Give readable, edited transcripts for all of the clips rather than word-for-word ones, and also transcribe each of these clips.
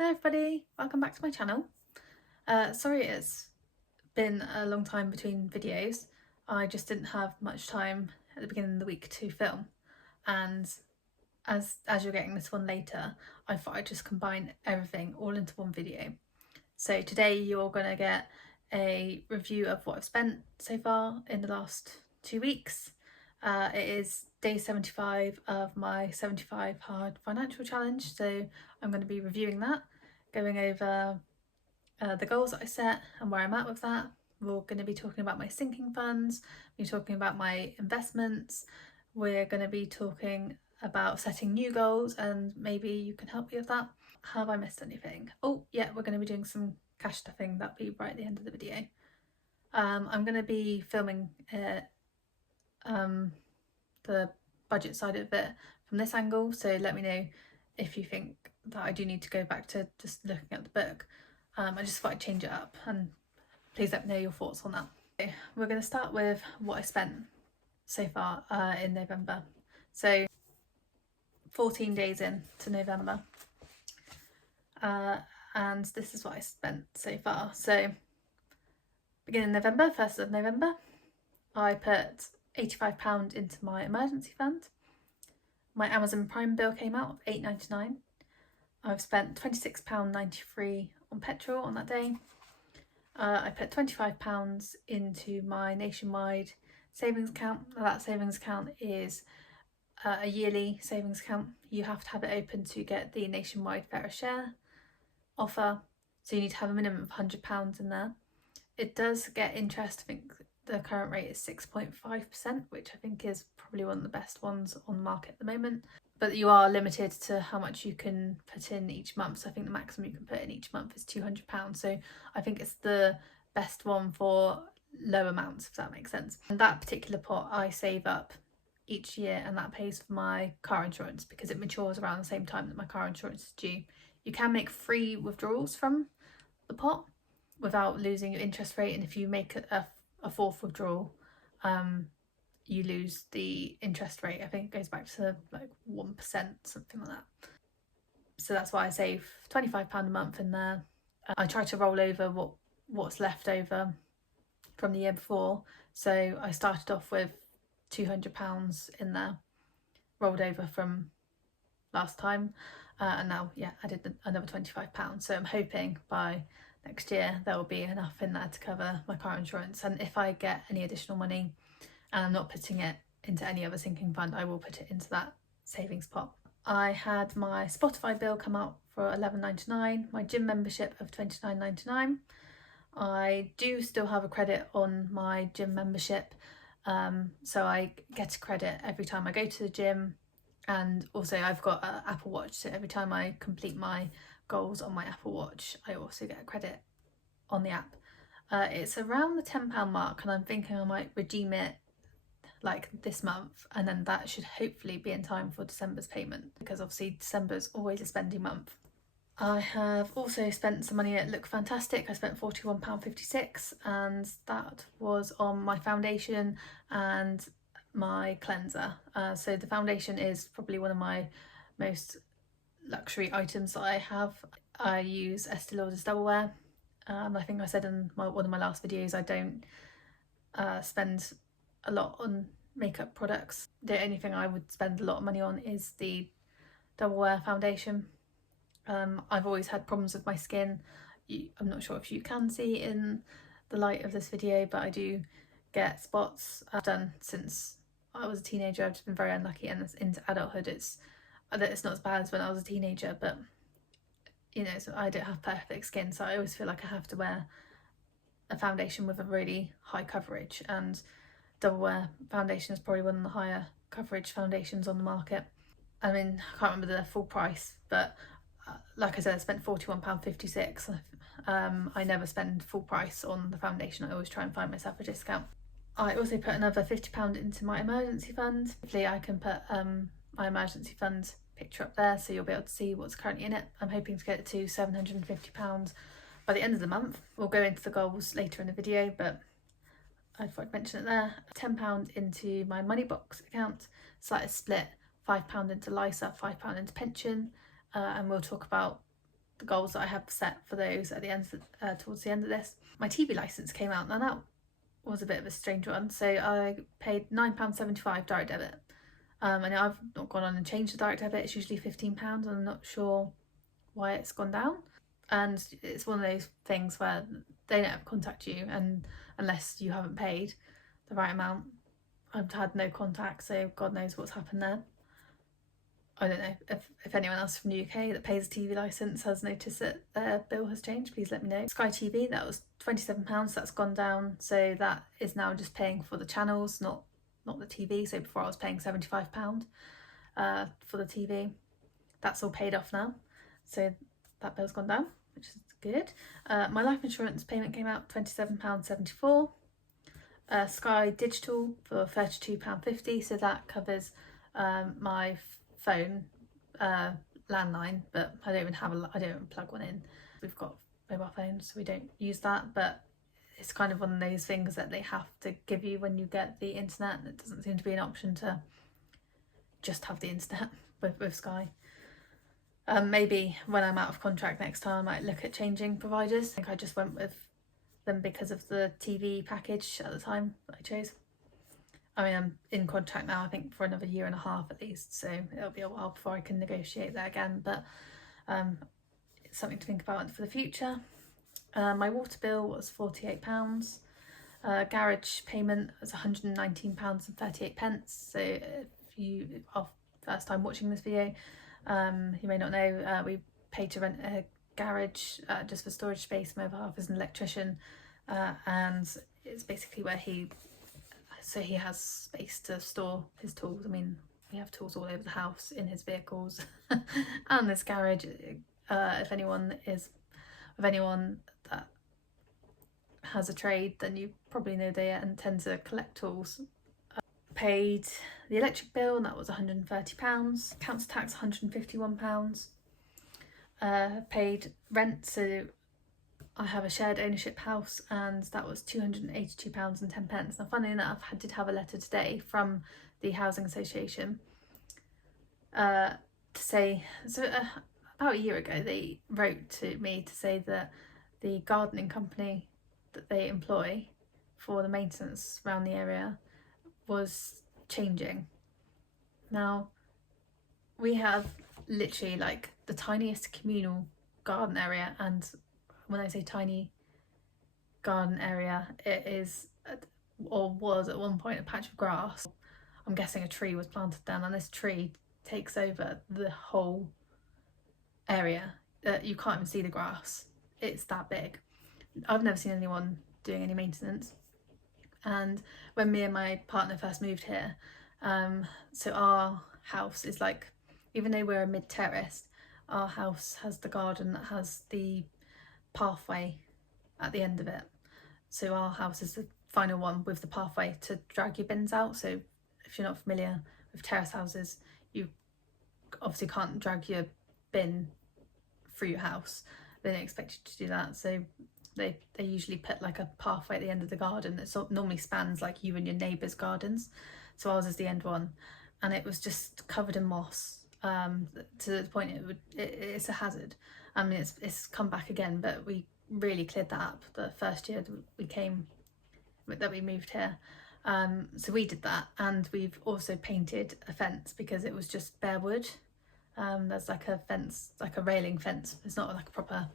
Hello everybody, welcome back to my channel. Sorry it's been a long time between videos. I just didn't have much time at the beginning of the week to film, and as you're getting this one later, I thought I'd just combine everything all into one video. So today you're going to get a review of what I've spent so far in the last 2 weeks. It is day 75 of my 75 hard financial challenge, so I'm going to be reviewing that, going over the goals that I set and where I'm at with that. We're going to be talking about my sinking funds, we're talking about my investments, we're going to be talking about setting new goals, and maybe you can help me with that. Have I missed anything? Oh yeah, we're going to be doing some cash stuffing. That'll be right at the end of the video. I'm going to be filming the budget side of it from this angle, so let me know if you think that I do need to go back to just looking at the book. I just thought I'd change it up, and please let me know your thoughts on that. Okay, we're going to start with what I spent so far in November. So 14 days in to November, and this is what I spent so far. So beginning November, 1st of November, I put £85 into my emergency fund. My Amazon Prime bill came out of £8.99. I've spent £26.93 on petrol on that day. I put £25 into my nationwide savings account. Now, that savings account is a yearly savings account. You have to have it open to get the nationwide fairer share offer, so you need to have a minimum of £100 in there. It does get interest. I think the current rate is 6.5%, which I think is probably one of the best ones on the market at the moment. But you are limited to how much you can put in each month. So I think the maximum you can put in each month is £200. So I think it's the best one for low amounts, if that makes sense. And that particular pot I save up each year, and that pays for my car insurance because it matures around the same time that my car insurance is due. You can make free withdrawals from the pot without losing your interest rate, and if you make a fourth withdrawal, you lose the interest rate. I think it goes back to like 1%, something like that. So that's why I save £25 a month in there. I try to roll over what's left over from the year before. So I started off with £200 in there, rolled over from last time, and now added another £25. So I'm hoping by next year there will be enough in there to cover my car insurance, and if I get any additional money and I'm not putting it into any other sinking fund, I will put it into that savings pot. I had my Spotify bill come out for £11.99, my gym membership of £29.99. I do still have a credit on my gym membership, so I get a credit every time I go to the gym, and also I've got an Apple Watch, so every time I complete my goals on my Apple Watch I also get a credit on the app. It's around the £10 mark, and I'm thinking I might redeem it like this month, and then that should hopefully be in time for December's payment, because obviously December's always a spending month. I have also spent some money at Look Fantastic. I spent £41.56, and that was on my foundation and my cleanser. So the foundation is probably one of my most luxury items that I have. I use Estee Lauder's Double Wear. I think I said in one of my last videos I don't spend a lot on makeup products. The only thing I would spend a lot of money on is the Double Wear foundation. I've always had problems with my skin. I'm not sure if you can see in the light of this video, but I do get spots. I've done since I was a teenager. I've just been very unlucky, and into adulthood it's not as bad as when I was a teenager, but you know, so I don't have perfect skin, so I always feel like I have to wear a foundation with a really high coverage, and Double Wear foundation is probably one of the higher coverage foundations on the market. I mean, I can't remember the full price, but like I said, I spent £41.56. I never spend full price on the foundation. I always try and find myself a discount. I also put another £50 into my emergency fund. Hopefully I can put my emergency fund picture up there so you'll be able to see what's currently in it. I'm hoping to get it to £750 by the end of the month. We'll go into the goals later in the video, but I thought I'd mention it there. £10 into my money box account, so that is split £5 into LISA, £5 into pension, and we'll talk about the goals that I have set for those at the end towards the end of this. My TV licence came out, and that was a bit of a strange one. So I paid £9.75 direct debit. And I've not gone on and changed the direct debit. It's usually £15, and I'm not sure why it's gone down. And it's one of those things where they don't contact you, and unless you haven't paid the right amount. I've had no contact, so God knows what's happened there. I don't know if anyone else from the UK that pays a TV licence has noticed that their bill has changed. Please let me know. Sky TV, that was £27, that's gone down, so that is now just paying for the channels, not the TV. So before I was paying £75 for the TV. That's all paid off now, so that bill's gone down, which is good. My life insurance payment came out £27.74. Sky Digital for £32.50, so that covers my phone landline, but I don't even plug one in. We've got mobile phones, so we don't use that, but it's kind of one of those things that they have to give you when you get the internet. It doesn't seem to be an option to just have the internet with Sky. Maybe when I'm out of contract next time, I might look at changing providers. I think I just went with them because of the TV package at the time that I chose. I mean, I'm in contract now, I think for another 1.5 years at least, so it'll be a while before I can negotiate that again, but it's something to think about for the future. My water bill was £48. Garage payment was £119.38. So if you are first time watching this video, you may not know, we paid to rent a garage just for storage space. My other half is an electrician, and it's basically where he has space to store his tools. I mean, we have tools all over the house, in his vehicles and this garage. If anyone that has a trade, then you probably know they tend to collect tools. Paid the electric bill, and that was £130. Council tax £151. Paid rent, so I have a shared ownership house, and that was £282.10. Now, funnily enough, I did have a letter today from the housing association to say, about a year ago they wrote to me to say that the gardening company that they employ for the maintenance around the area was changing. Now, we have literally like the tiniest communal garden area, and when I say tiny garden area, it is, or was at one point, a patch of grass. I'm guessing a tree was planted down, and this tree takes over the whole area. You can't even see the grass, it's that big. I've never seen anyone doing any maintenance. And when me and my partner first moved here, so our house is like, even though we're a mid-terrace, our house has the garden that has the pathway at the end of it. So our house is the final one with the pathway to drag your bins out. So if you're not familiar with terrace houses, you obviously can't drag your bin through your house. They don't expect you to do that, so they usually put like a pathway at the end of the garden that normally spans like you and your neighbour's gardens. So ours is the end one, and it was just covered in moss, to the point it's a hazard. I mean, it's come back again, but we really cleared that up the first year that we moved here. So we did that, and we've also painted a fence because it was just bare wood. There's like a fence, like a railing fence. It's not like a proper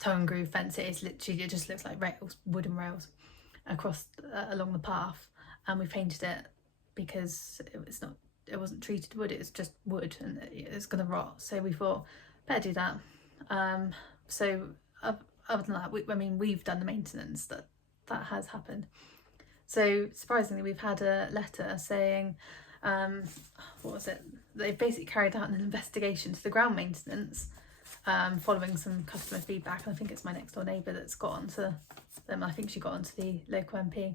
toe and groove fence. It is literally, it just looks like rails, wooden rails across along the path, and we painted it because it wasn't treated wood, it was just wood, and it's gonna rot. So we thought better do that. So other than that, we've done the maintenance that has happened. So surprisingly, we've had a letter saying, what was it? They've basically carried out an investigation to the ground maintenance, following some customer feedback. And I think it's my next door neighbour that's got onto them. I think she got onto the local MP.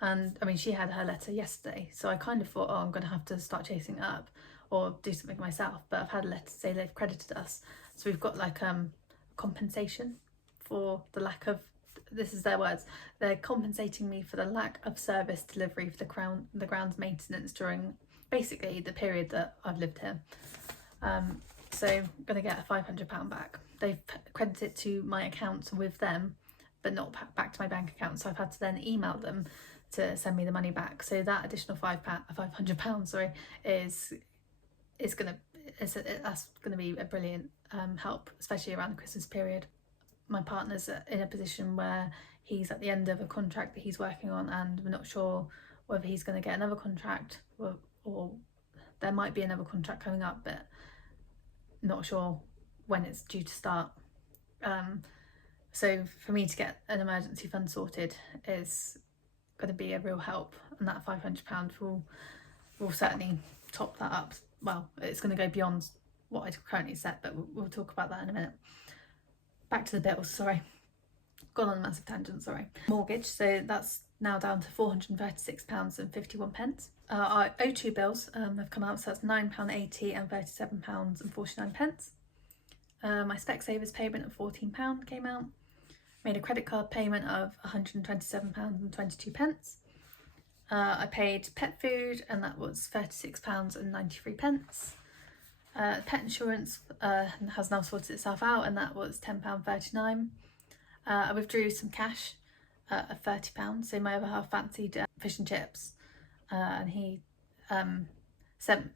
And I mean, she had her letter yesterday, so I kind of thought, oh, I'm going to have to start chasing it up or do something myself. But I've had a letter to say they've credited us. So we've got like compensation for the lack of, this is their words, they're compensating me for the lack of service delivery for the grounds maintenance during basically the period that I've lived here. So I'm going to get a £500 back. they've credited it to my account with them, but not back to my bank account. So I've had to then email them to send me the money back. So that additional £500, sorry, is gonna that's gonna be a brilliant help, especially around the Christmas period. My partner's in a position where he's at the end of a contract that he's working on, and we're not sure whether he's going to get another contract, or there might be another contract coming up, but not sure when it's due to start. So for me to get an emergency fund sorted is going to be a real help, and that £500 will certainly top that up. Well, it's going to go beyond what I'd currently set, but we'll talk about that in a minute. Back to the bills, sorry. Gone on a massive tangent, sorry. Mortgage, so that's now down to £436.51. Our O2 bills have come out, so that's £9.80 and £37.49. My Specsavers payment of £14 came out. Made a credit card payment of £127.22. I paid pet food, and that was £36.93. Pet insurance has now sorted itself out, and that was £10.39. I withdrew some cash of £30, so my other half fancied fish and chips, and he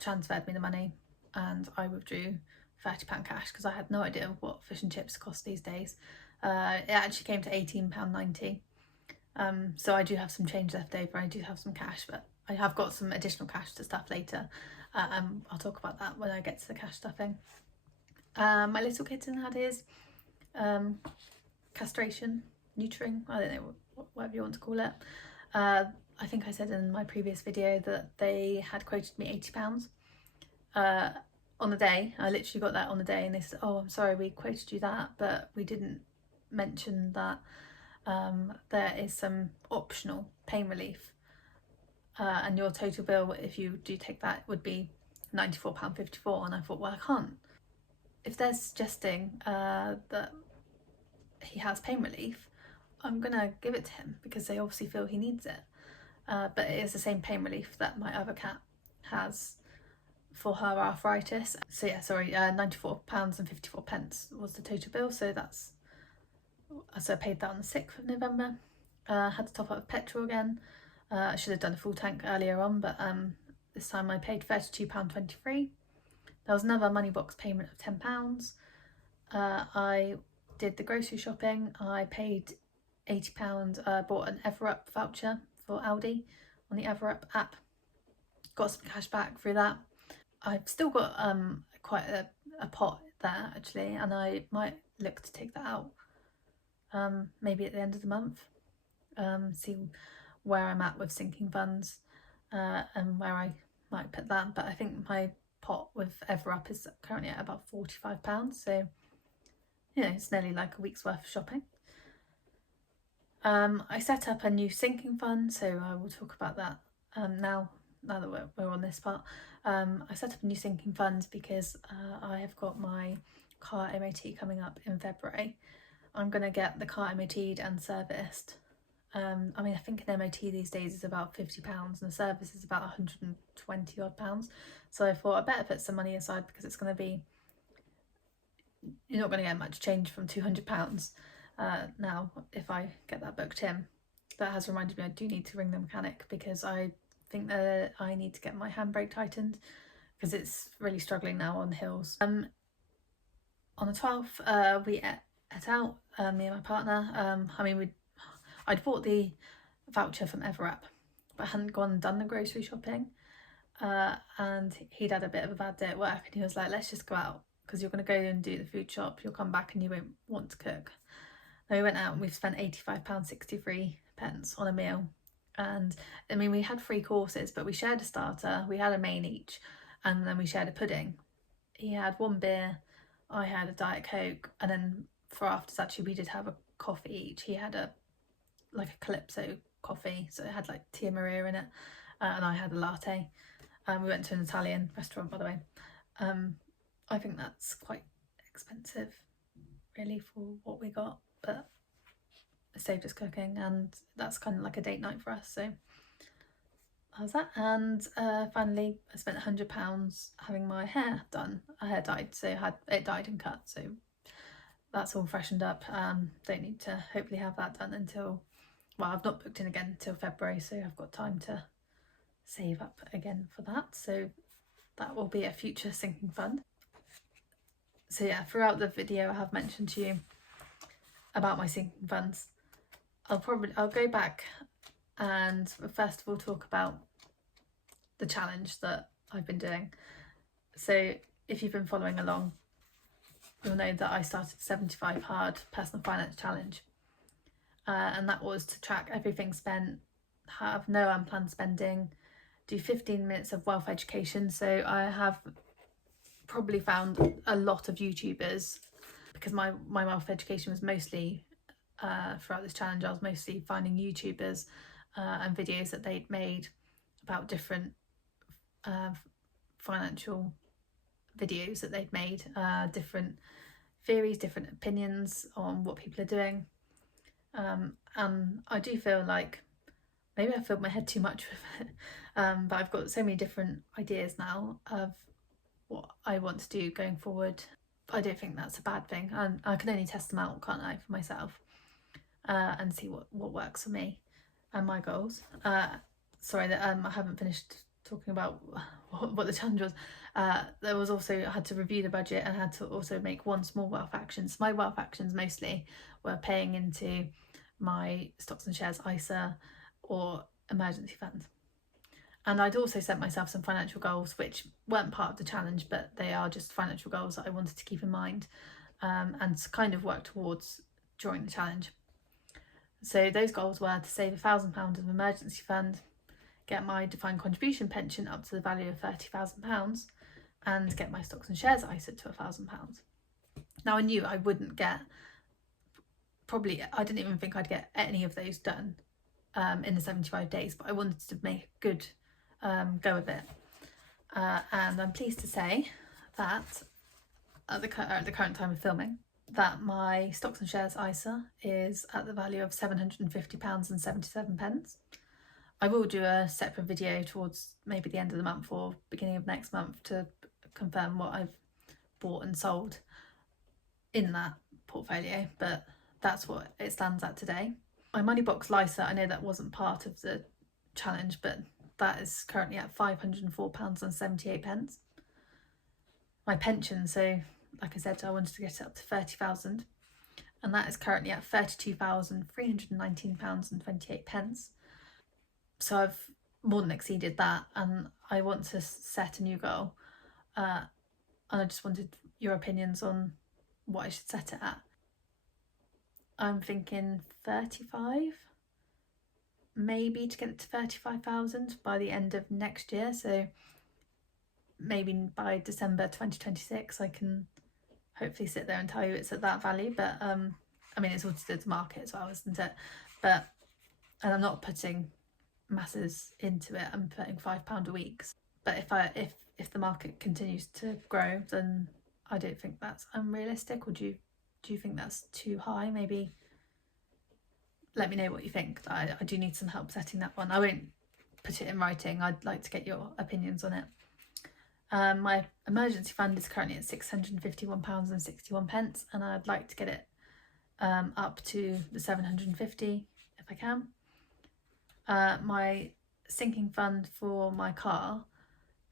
transferred me the money, and I withdrew £30 cash because I had no idea what fish and chips cost these days. It actually came to £18.90. So I do have some change left over. I do have some cash, but I have got some additional cash to stuff later. I'll talk about that when I get to the cash stuffing. My little kitten had his castration, neutering, I don't know, whatever you want to call it. I think I said in my previous video that they had quoted me £80 on the day. I literally got that on the day, and they said, oh, I'm sorry, we quoted you that, but we didn't mention that there is some optional pain relief, and your total bill, if you do take that, would be £94.54. And I thought, well, I can't, if they're suggesting that he has pain relief, I'm gonna give it to him because they obviously feel he needs it, but it is the same pain relief that my other cat has for her arthritis. So yeah, sorry, £94.54 was the total bill. So I paid that on the 6th of November. Had to top up with petrol again. I should have done a full tank earlier on, but this time I paid £32.23. There was another money box payment of £10. I did the grocery shopping. I paid £80. Bought an Everup voucher for Aldi on the Everup app. Got some cash back through that. I've still got quite a pot there actually, and I might look to take that out maybe at the end of the month. See where I'm at with sinking funds and where I might put that. But I think my pot with Everup is currently at about £45, so you know, it's nearly like a week's worth of shopping. I set up a new sinking fund, so I will talk about that now that we're on this part. I set up a new sinking fund because I have got my car MOT coming up in February. I'm going to get the car MOT'd and serviced. I mean, I think an MOT these days is about £50 and the service is about £120 odd. So I thought I better put some money aside because it's going to be, you're not going to get much change from £200 now if I get that booked in. That has reminded me I do need to ring the mechanic because I think that I need to get my handbrake tightened because it's really struggling now on hills. On the 12th we ate out, me and my partner. I mean, I'd bought the voucher from Everup but I hadn't gone and done the grocery shopping, and he'd had a bit of a bad day at work and he was like, let's just go out because you're going to go and do the food shop, you'll come back and you won't want to cook. And we went out and we've spent £85.63 on a meal. And I mean, we had 3 courses, but we shared a starter, we had a main each, and then we shared a pudding. He had 1 beer, I had a Diet Coke, and then for afters actually we did have a coffee each. He had a Calypso coffee, so it had like Tia Maria in it, and I had a latte. We went to an Italian restaurant, by the way. I think that's quite expensive really for what we got, but it saved us cooking, and that's kind of like a date night for us, so how's that? And finally I spent £100 having my hair done. My hair dyed, so it dyed and cut, so that's all freshened up. Don't need to hopefully have that done until, well, I've not booked in again until February, so I've got time to save up again for that. So that will be a future sinking fund. So yeah, throughout the video I have mentioned to you about my sinking funds. I'll go back and first of all talk about the challenge that I've been doing. So if you've been following along, you'll know that I started 75 Hard Personal Finance Challenge, and that was to track everything spent, have no unplanned spending, do 15 minutes of wealth education. So I have probably found a lot of YouTubers, because my wealth education was mostly throughout this challenge, I was mostly finding YouTubers and videos that they'd made about different financial videos that they'd made, different theories, different opinions on what people are doing, and I do feel like maybe I filled my head too much with it, but I've got so many different ideas now of what I want to do going forward. I don't think that's a bad thing, and I can only test them out, can't I, for myself, and see what works for me and my goals. Sorry that I haven't finished talking about what the challenge was. There was also, I had to review the budget and had to also make one small wealth action. So my wealth actions mostly were paying into my stocks and shares ISA or emergency fund. And I'd also set myself some financial goals which weren't part of the challenge, but they are just financial goals that I wanted to keep in mind, and to kind of work towards during the challenge. So those goals were to save £1,000 of emergency fund, get my defined contribution pension up to the value of £30,000, and get my stocks and shares ISA to £1,000. Now I knew I wouldn't get, I didn't even think I'd get any of those done in the 75 days, but I wanted to make a good go of it. And I'm pleased to say that at the current time of filming, that my stocks and shares ISA is at the value of £750.77. I will do a separate video towards maybe the end of the month or beginning of next month to confirm what I've bought and sold in that portfolio, but that's what it stands at today. My money box LISA, I know that wasn't part of the challenge, but that is currently at £504.78. My pension, so like I said, I wanted to get it up to 30,000, and that is currently at £32,319.28. So I've more than exceeded that, and I want to set a new goal, and I just wanted your opinions on what I should set it at. I'm thinking 35, maybe to get it to 35,000 by the end of next year. So maybe by December 2026 I can hopefully sit there and tell you it's at that value. But I mean, it's all to do with the market as well, isn't it? But, and I'm not putting masses into it, I'm putting £5 a week. But if the market continues to grow, then I don't think that's unrealistic. Or do you think that's too high? Maybe let me know what you think. I do need some help setting that one. I won't put it in writing. I'd like to get your opinions on it. My emergency fund is currently at £651.61, and I'd like to get it up to the 750 if I can. My sinking fund for my car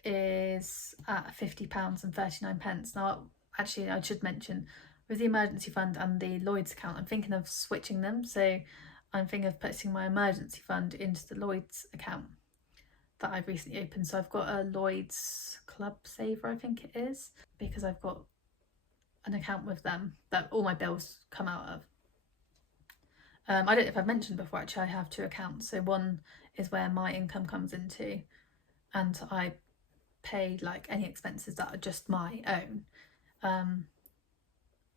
is at £50.39. Now, actually, I should mention, with the emergency fund and the Lloyds account, I'm thinking of switching them. So I'm thinking of putting my emergency fund into the Lloyds account that I've recently opened. So I've got a Lloyds Club Saver, I think it is, because I've got an account with them that all my bills come out of. I don't know if I've mentioned before, actually, I have two accounts. So one is where my income comes into, and I pay like any expenses that are just my own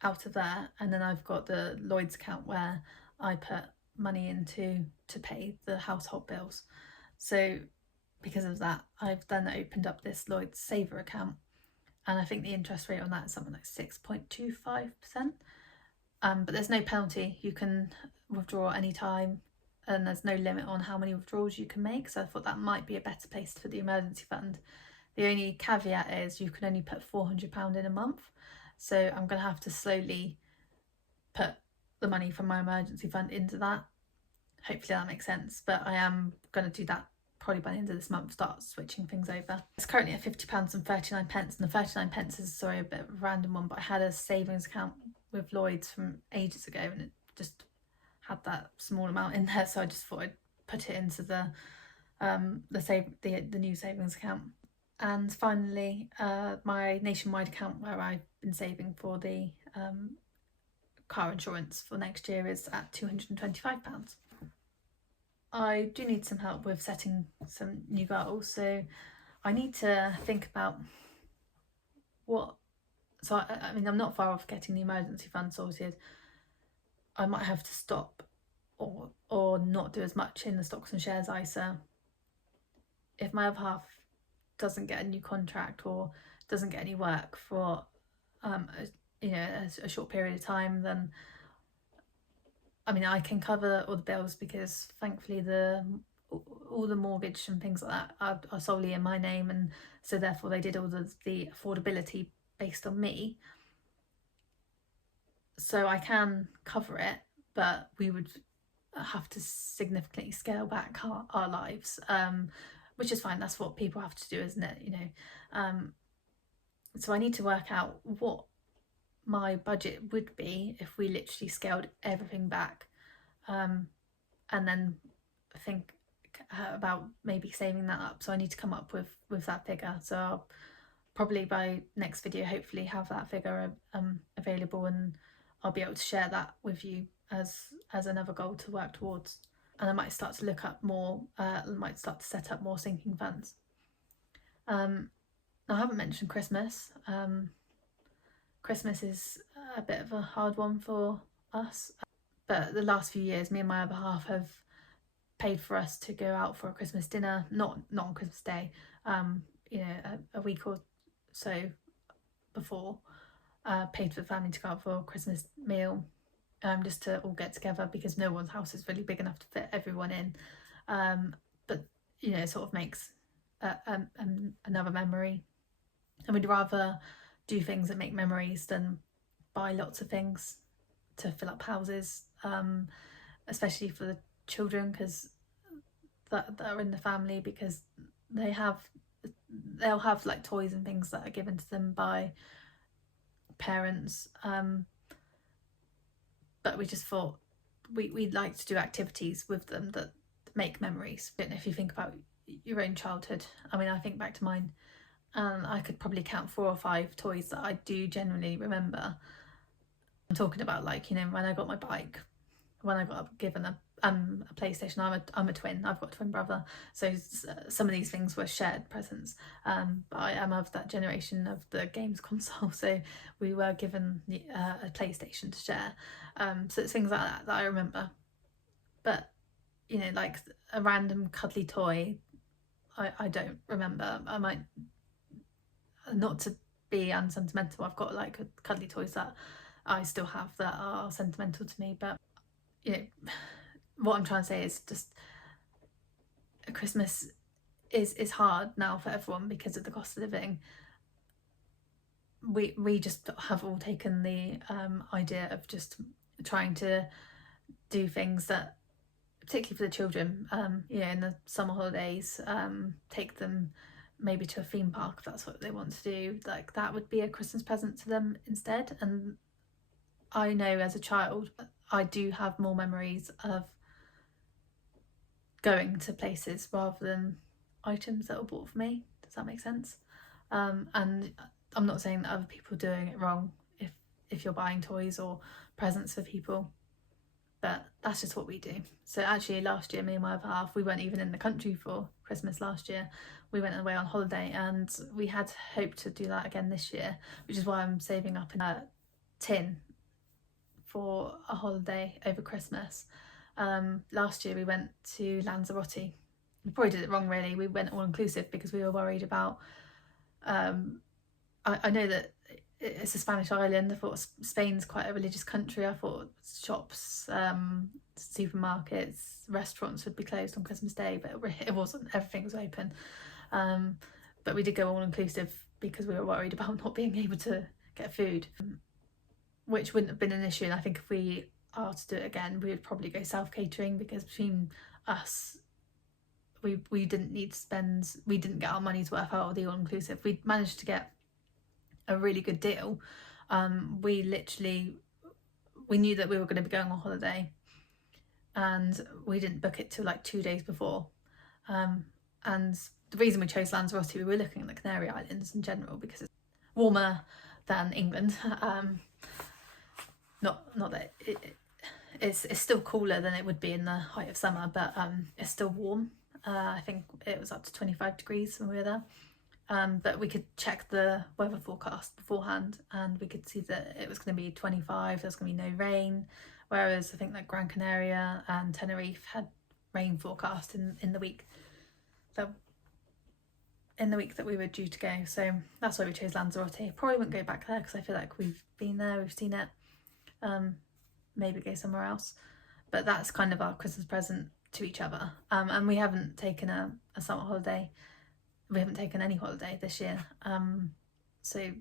out of there. And then I've got the Lloyds account where I put money into to pay the household bills. So because of that, I've then opened up this Lloyds Saver account, and I think the interest rate on that is something like 6.25%. But there's no penalty. You can withdraw any time, and there's no limit on how many withdrawals you can make. So I thought that might be a better place for the emergency fund. The only caveat is you can only put £400 in a month. So I'm going to have to slowly the money from my emergency fund into that. Hopefully that makes sense, but I am going to do that probably by the end of this month, start switching things over. It's currently at £50 and 39 pence, and the 39 pence is, sorry, a bit of a random one, but I had a savings account with Lloyds from ages ago and it just had that small amount in there, so I just thought I'd put it into the new savings account. And finally, my nationwide account where I've been saving for the car insurance for next year is at £225. I do need some help with setting some new goals, so I need to think about what. So I mean, I'm not far off getting the emergency fund sorted. I might have to stop or not do as much in the stocks and shares ISA if my other half doesn't get a new contract or doesn't get any work for a short period of time. Then I mean, I can cover all the bills because thankfully all the mortgage and things like that are solely in my name, and so therefore they did all the affordability based on me, so I can cover it, but we would have to significantly scale back our lives, which is fine. That's what people have to do, isn't it? So I need to work out what my budget would be if we literally scaled everything back, and then think about maybe saving that up. So I need to come up with that figure. So I'll probably by next video hopefully have that figure available, and I'll be able to share that with you as another goal to work towards. And I might start to look up more, might start to set up more sinking funds. Now I haven't mentioned Christmas. Christmas is a bit of a hard one for us, but the last few years me and my other half have paid for us to go out for a Christmas dinner, not on Christmas Day, a week or so before, paid for the family to go out for a Christmas meal, just to all get together because no one's house is really big enough to fit everyone in, but it sort of makes another memory, and we'd rather do things that make memories than buy lots of things to fill up houses, especially for the children because that are in the family, because they'll have like toys and things that are given to them by parents, but we just thought we'd like to do activities with them that make memories. And if you think about your own childhood, I mean, I think back to mine and I could probably count 4 or 5 toys that I do genuinely remember. I'm talking about when I got my bike, when I got given a PlayStation. I'm a twin. I've got a twin brother, so some of these things were shared presents. But I am of that generation of the games console, so we were given a PlayStation to share. So it's things like that I remember. But like a random cuddly toy, I don't remember. I might, not to be unsentimental, I've got like cuddly toys that I still have that are sentimental to me, but what I'm trying to say is just Christmas is hard now for everyone because of the cost of living. We just have all taken the idea of just trying to do things that, particularly for the children, in the summer holidays, take them maybe to a theme park if that's what they want to do. Like that would be a Christmas present to them instead. And I know as a child I do have more memories of going to places rather than items that were bought for me. Does that make sense? And I'm not saying that other people are doing it wrong if you're buying toys or presents for people, but that's just what we do. So actually last year, me and my other half, we weren't even in the country for Christmas last year. We went away on holiday, and we had hoped to do that again this year, which is why I'm saving up in a tin for a holiday over Christmas. Last year we went to Lanzarote. We probably did it wrong really. We went all inclusive because we were worried about, I know that it's a Spanish island. I thought Spain's quite a religious country. I thought shops, supermarkets, restaurants would be closed on Christmas Day, but it wasn't. Everything was open. But we did go all inclusive because we were worried about not being able to get food, which wouldn't have been an issue. And I think if we are to do it again, we would probably go self-catering, because between us, we didn't need to spend, we didn't get our money's worth out of the all-inclusive. We managed to get a really good deal. We knew that we were going to be going on holiday, and we didn't book it till like 2 days before. And the reason we chose Lanzarote, we were looking at the Canary Islands in general because it's warmer than England. Not that it's still cooler than it would be in the height of summer, but it's still warm. I think it was up to 25 degrees when we were there. But we could check the weather forecast beforehand, and we could see that it was going to be 25, there's going to be no rain, whereas I think like Gran Canaria and Tenerife had rain forecast in the week that we were due to go. So that's why we chose Lanzarote. Probably wouldn't go back there because I feel like we've been there, we've seen it. Maybe go somewhere else, but that's kind of our Christmas present to each other. And we haven't taken a summer holiday. We haven't taken any holiday this year, so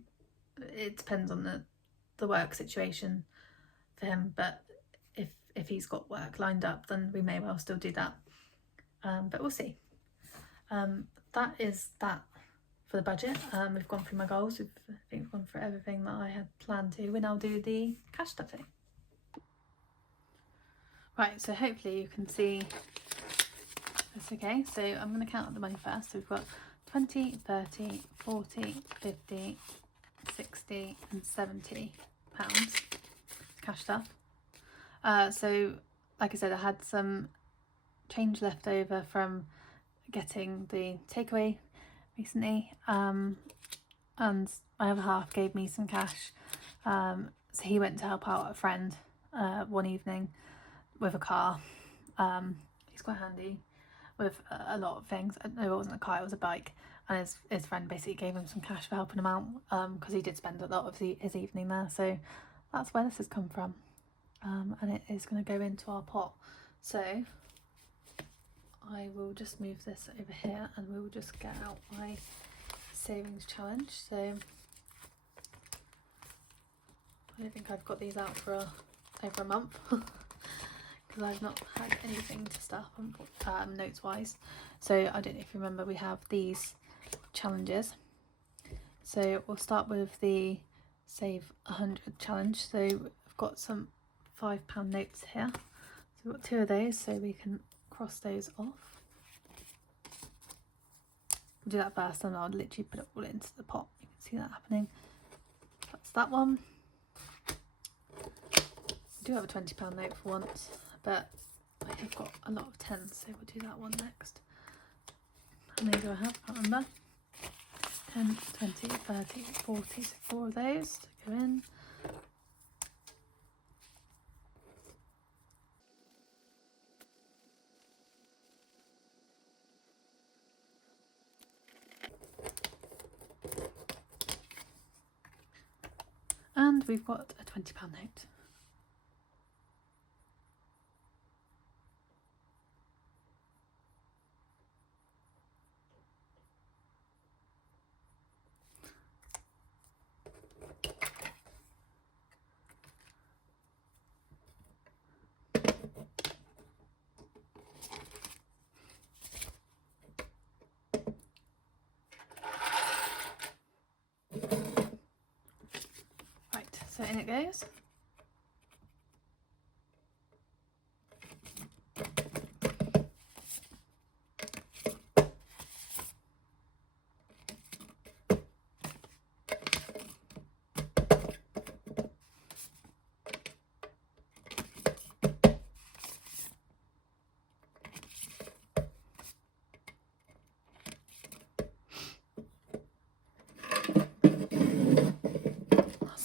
it depends on the work situation for him, but if he's got work lined up, then we may well still do that, but we'll see. That is that for the budget. We've gone through my goals. I think we've gone through everything that I had planned to. We now do the cash stuffing. Right, so hopefully you can see this okay. So I'm going to count up the money first. So we've got 20, 30, 40, 50, 60 and 70 pounds cash stuff. So like I said, I had some change left over from getting the takeaway recently, and my other half gave me some cash, so he went to help out a friend one evening with a car. He's quite handy with a lot of things. No, it wasn't a car, it was a bike, and his friend basically gave him some cash for helping him out, because he did spend a lot of his evening there. So that's where this has come from, and it is going to go into our pot. So I will just move this over here, and we will just get out my savings challenge. So I don't think I've got these out for over a month because I've not had anything to stuff notes wise. So I don't know if you remember, we have these challenges. So we'll start with the save 100 challenge. So I've got some £5 notes here, so we've got 2 of those, so we can cross those off. We'll do that first, and I'll literally put it all into the pot. You can see that happening. That's that one. We do have a £20 note for once, but I have got a lot of 10s, so we'll do that one next. How many do I have? I can't remember. 10, 20, 30, 40, so 4 of those to go in. And we've got a £20 note. Right, so in it goes.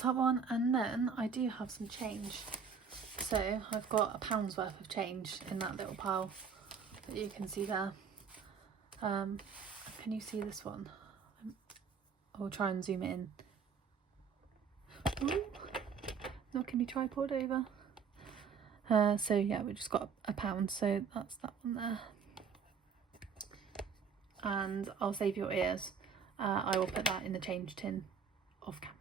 That one, and then I do have some change, so I've got £1 worth of change in that little pile that you can see there. Can you see this one? I'll try and zoom it in. Ooh, knocking my tripod over. So yeah, we just got £1, so that's that one there. And I'll save your ears. I will put that in the change tin off camera.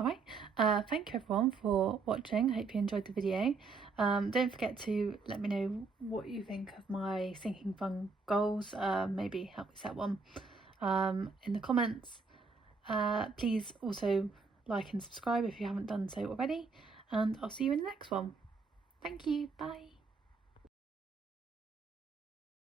Alright, thank you everyone for watching. I hope you enjoyed the video. Don't forget to let me know what you think of my sinking fund goals. Maybe help me set one in the comments. Please also like and subscribe if you haven't done so already, and I'll see you in the next one. Thank you, bye.